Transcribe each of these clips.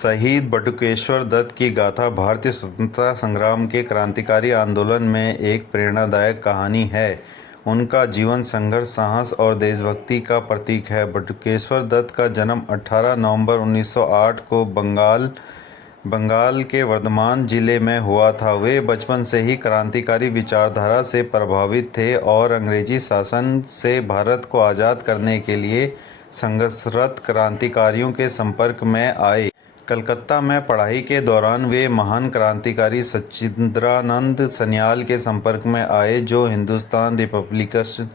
शहीद बटुकेश्वर दत्त की गाथा भारतीय स्वतंत्रता संग्राम के क्रांतिकारी आंदोलन में एक प्रेरणादायक कहानी है। उनका जीवन संघर्ष, साहस और देशभक्ति का प्रतीक है। बटुकेश्वर दत्त का जन्म 18 नवंबर 1908 को बंगाल के वर्धमान जिले में हुआ था। वे बचपन से ही क्रांतिकारी विचारधारा से प्रभावित थे और अंग्रेजी शासन से भारत को आज़ाद करने के लिए संघर्षरत क्रांतिकारियों के संपर्क में आए। कलकत्ता में पढ़ाई के दौरान वे महान क्रांतिकारी सच्चिदानंद सन्याल के संपर्क में आए, जो हिंदुस्तान रिपब्लिकन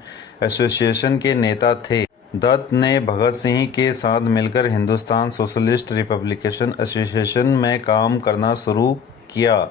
एसोसिएशन के नेता थे। दत्त ने भगत सिंह के साथ मिलकर हिंदुस्तान सोशलिस्ट रिपब्लिकन एसोसिएशन में काम करना शुरू किया।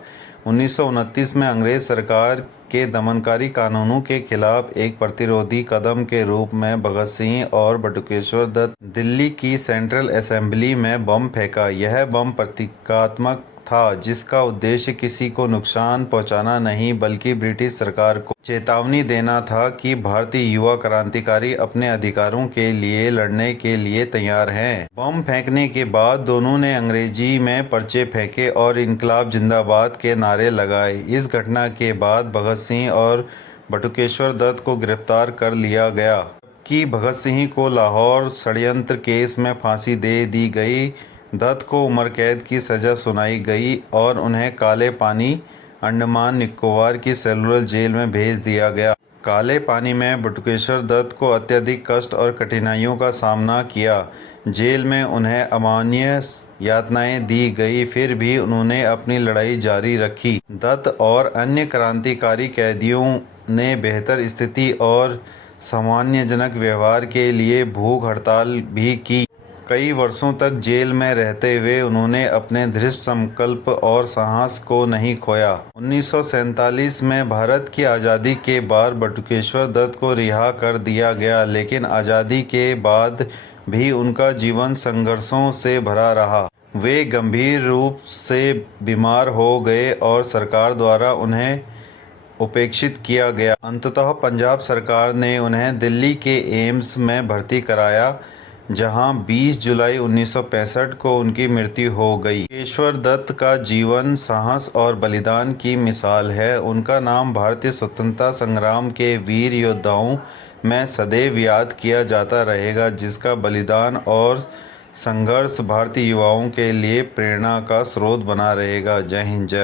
1929 में अंग्रेज सरकार के दमनकारी कानूनों के खिलाफ एक प्रतिरोधी कदम के रूप में भगत सिंह और बटुकेश्वर दत्त दिल्ली की सेंट्रल असेंबली में बम फेंका। यह बम प्रतीकात्मक था, जिसका उद्देश्य किसी को नुकसान पहुंचाना नहीं बल्कि ब्रिटिश सरकार को चेतावनी देना था कि भारतीय युवा क्रांतिकारी अपने अधिकारों के लिए लड़ने के लिए तैयार हैं। बम फेंकने के बाद दोनों ने अंग्रेजी में पर्चे फेंके और इनकलाब जिंदाबाद के नारे लगाए। इस घटना के बाद भगत सिंह और बटुकेश्वर दत्त को गिरफ्तार कर लिया गया, कि भगत सिंह को लाहौर षड्यंत्र केस में फांसी दे दी गई। दत्त को उम्र कैद की सज़ा सुनाई गई और उन्हें काले पानी अंडमान निकोबार की सेलुलर जेल में भेज दिया गया। काले पानी में बटुकेश्वर दत्त को अत्यधिक कष्ट और कठिनाइयों का सामना किया। जेल में उन्हें अमानवीय यातनाएं दी गई, फिर भी उन्होंने अपनी लड़ाई जारी रखी। दत्त और अन्य क्रांतिकारी कैदियों ने बेहतर स्थिति और सम्मानजनक व्यवहार के लिए भूख हड़ताल भी की। कई वर्षों तक जेल में रहते हुए उन्होंने अपने दृढ़ संकल्प और साहस को नहीं खोया। 1947 में भारत की आज़ादी के बाद बटुकेश्वर दत्त को रिहा कर दिया गया, लेकिन आज़ादी के बाद भी उनका जीवन संघर्षों से भरा रहा। वे गंभीर रूप से बीमार हो गए और सरकार द्वारा उन्हें उपेक्षित किया गया। अंततः पंजाब सरकार ने उन्हें दिल्ली के एम्स में भर्ती कराया, जहां 20 जुलाई 1965 को उनकी मृत्यु हो गई। बटुकेश्वर दत्त का जीवन साहस और बलिदान की मिसाल है। उनका नाम भारतीय स्वतंत्रता संग्राम के वीर योद्धाओं में सदैव याद किया जाता रहेगा, जिसका बलिदान और संघर्ष भारतीय युवाओं के लिए प्रेरणा का स्रोत बना रहेगा। जय हिंद, जय भारत।